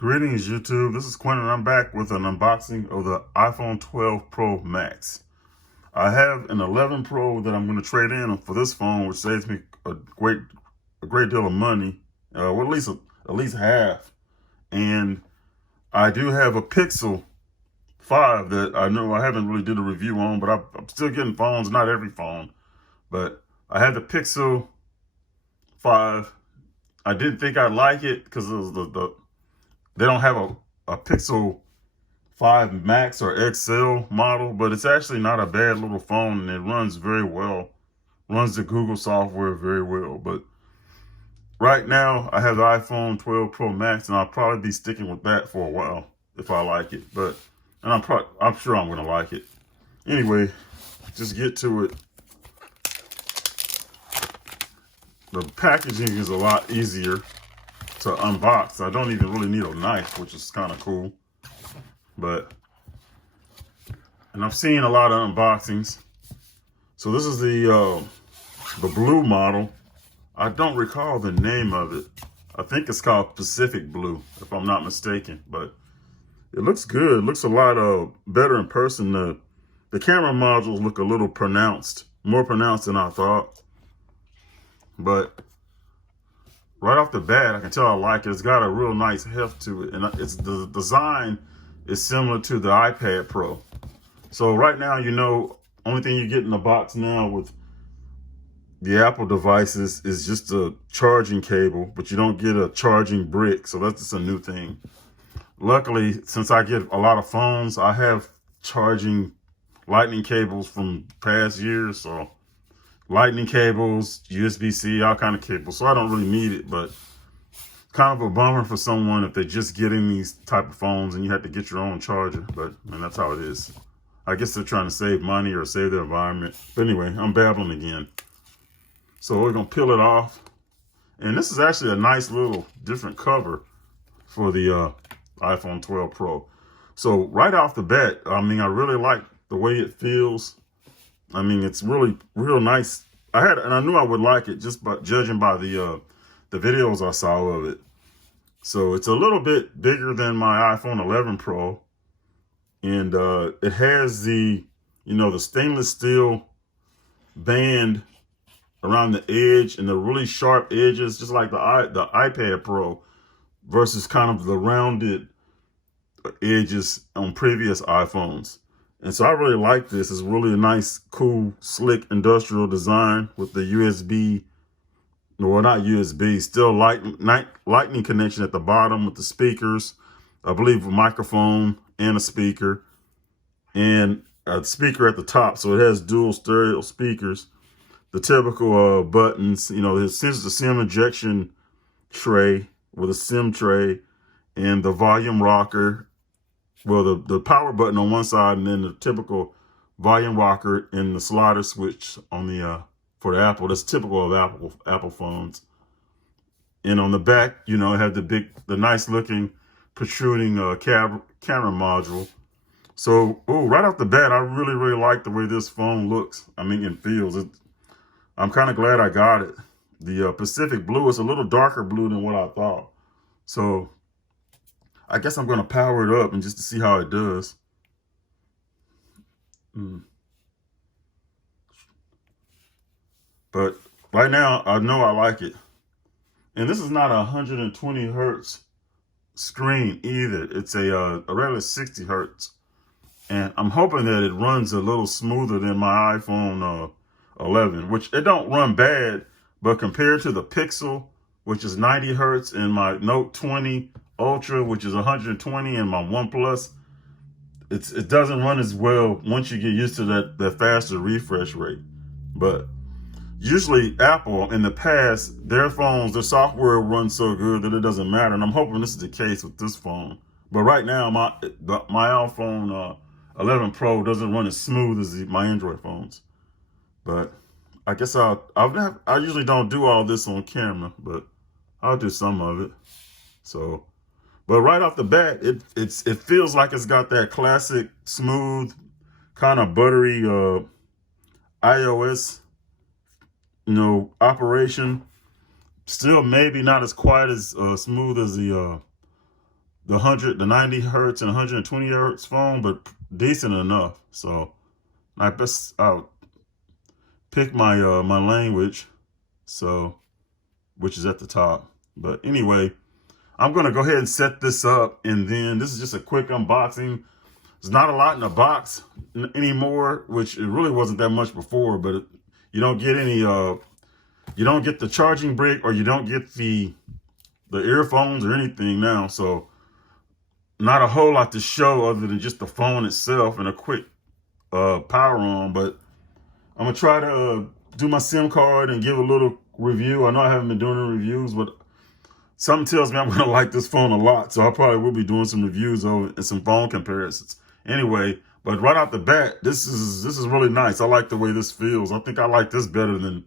Greetings, YouTube. This is Quentin, and I'm back with an unboxing of the iPhone 12 Pro Max. I have an 11 Pro that I'm going to trade in for this phone, which saves me a great deal of money, well, at least half. And I do have a Pixel 5 that I know I haven't really did a review on, but I'm still getting phones, not every phone. But I had the Pixel 5. I didn't think I'd like it because they don't have a Pixel 5 Max or XL model, but it's actually not a bad little phone, and it runs very well. Runs the Google software very well. But right now, I have the iPhone 12 Pro Max, and I'll probably be sticking with that for a while if I like it. And I'm sure I'm gonna like it. Anyway, just get to it. The packaging is a lot easier to unbox. I don't even really need a knife, which is kind of cool. And I've seen a lot of unboxings. So this is the blue model. I don't recall the name of it. I think it's called Pacific Blue, if I'm not mistaken. But it looks good. It looks a lot better in person. The camera modules look a little pronounced, more pronounced than I thought. But right off the bat, I can tell I like it. It's got a real nice heft to it, and the design is similar to the iPad Pro. So right now, only thing you get in the box now with the Apple devices is just a charging cable, but you don't get a charging brick. So that's just a new thing. Luckily, since I get a lot of phones, I have charging lightning cables from past years. So lightning cables, USB-C, all kind of cables. So I don't really need it, but kind of a bummer for someone if they're just getting these type of phones and you have to get your own charger. But that's how it is. I guess they're trying to save money or save the environment. But anyway, I'm babbling again. So we're going to peel it off. And this is actually a nice little different cover for the iPhone 12 Pro. So right off the bat, I really like the way it feels. It's really real nice. I knew I would like it just by judging by the videos I saw of it. So it's a little bit bigger than my iPhone 11 Pro. And it has the stainless steel band around the edge and the really sharp edges, just like the iPad Pro, versus kind of the rounded edges on previous iPhones. And so I really like this. It's really a nice, cool, slick industrial design with the USB, well, not USB, still lightning connection at the bottom with the speakers. I believe a microphone and a speaker, and a speaker at the top. So it has dual stereo speakers. The typical buttons, this is the SIM ejection tray with a SIM tray and the volume rocker. Well, the power button on one side, and then the typical volume rocker and the slider switch on the for the Apple. That's typical of Apple phones. And on the back, it had the nice looking protruding camera module. So, right off the bat, I really, really like the way this phone looks. And feels. I'm kind of glad I got it. The Pacific Blue is a little darker blue than what I thought. So I guess I'm going to power it up and just to see how it does. But right now, I know I like it. And this is not a 120 hertz screen either. It's a regular 60 hertz. And I'm hoping that it runs a little smoother than my iPhone 11, which it don't run bad, but compared to the Pixel, which is 90 hertz, and my Note 20 Ultra, which is 120, and my OnePlus, it doesn't run as well once you get used to that faster refresh rate. But usually Apple, in the past, their software runs so good that it doesn't matter. And I'm hoping this is the case with this phone. But right now, my iPhone 11 Pro doesn't run as smooth as my Android phones. But I guess I usually don't do all this on camera, but I'll do some of it. So, but right off the bat, it feels like it's got that classic smooth, kind of buttery iOS, operation. Still maybe not as quite as smooth as the the 90 hertz and 120 hertz phone, but decent enough. So I'll pick my my language, so which is at the top. But anyway, I'm gonna go ahead and set this up, and then this is just a quick unboxing. There's not a lot in the box anymore, which it really wasn't that much before, but you don't get any you don't get the charging brick, or you don't get the earphones or anything now. So not a whole lot to show other than just the phone itself and a quick power on. But I'm gonna try to do my SIM card and give a little review. I know I haven't been doing any reviews, but something tells me I'm gonna like this phone a lot, so I probably will be doing some reviews of it and some phone comparisons. Anyway, but right off the bat, this is really nice. I like the way this feels. I think I like this better than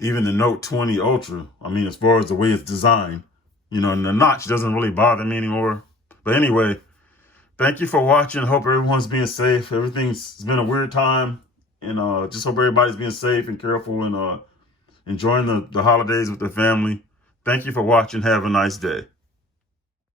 even the Note 20 Ultra. I mean, as far as the way it's designed, you know, and the notch doesn't really bother me anymore. But anyway, thank you for watching. Hope everyone's being safe. It's been a weird time, and just hope everybody's being safe and careful, and enjoying the holidays with their family. Thank you for watching. Have a nice day.